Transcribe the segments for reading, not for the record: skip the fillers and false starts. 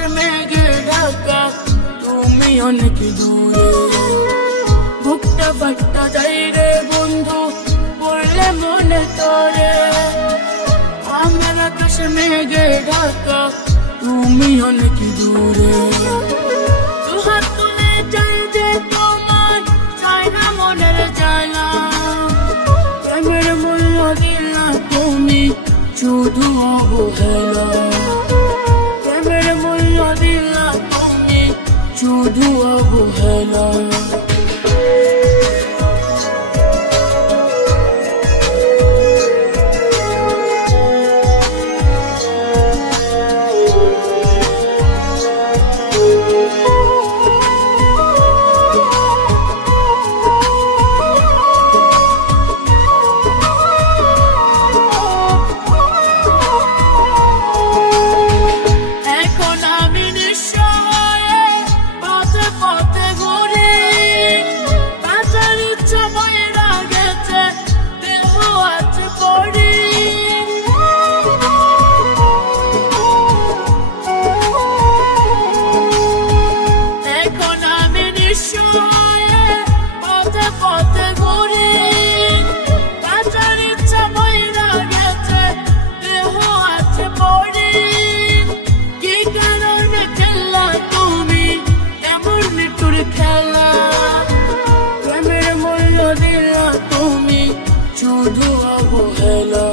আকাশে মেঘে ঢাকা, তুমি অনেক দূরে। বুকটা ফাটা যাই রে বন্ধু, পড়লে মনে তোরে। আমার আকাশে মেঘে ঢাকা, তুমি অনেক দূরে। দুহাত তুলে চাই যে তোমার, চাই না মনের জানা। প্রেমের মূল্য দিলা তুমি, শুধু অবহেলা। প্রেমের মূল্য দিলা তুমি, শুধু অবহেলা। শুধু অবহেলা।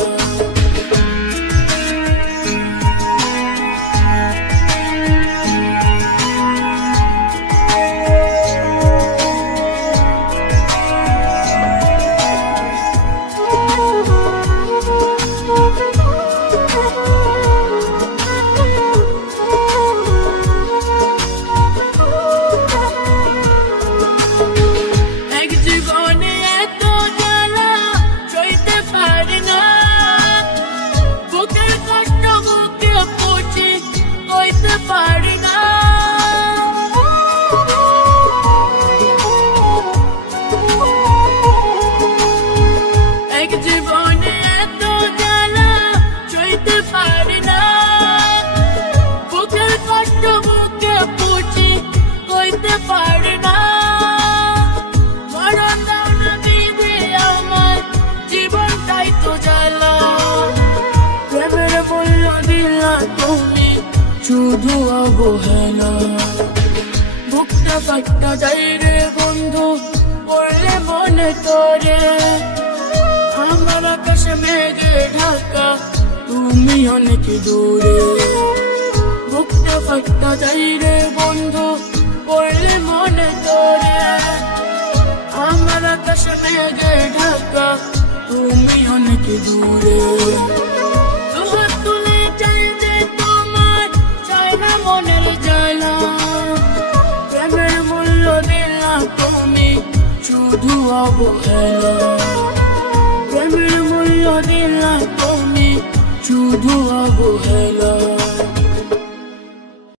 তুমি শুধু অবহেলা। বুকটা ফাটা যাই রে বন্ধু, পড়লে মনে তোরে। আমার আকাশে মেঘে ঢাকা, তুমি অনেক দূরে। বুকটা ফাটা যাই রে বন্ধু, পড়লে মনে তোরে। আমার আকাশে মেঘে ঢাকা, তুমি অনেক দূরে। প্রেমের মূল্য দিলা তুমি, শুধু অবহেলা। প্রেমের মূল্য দিলা তুমি, শুধু অবহেলা।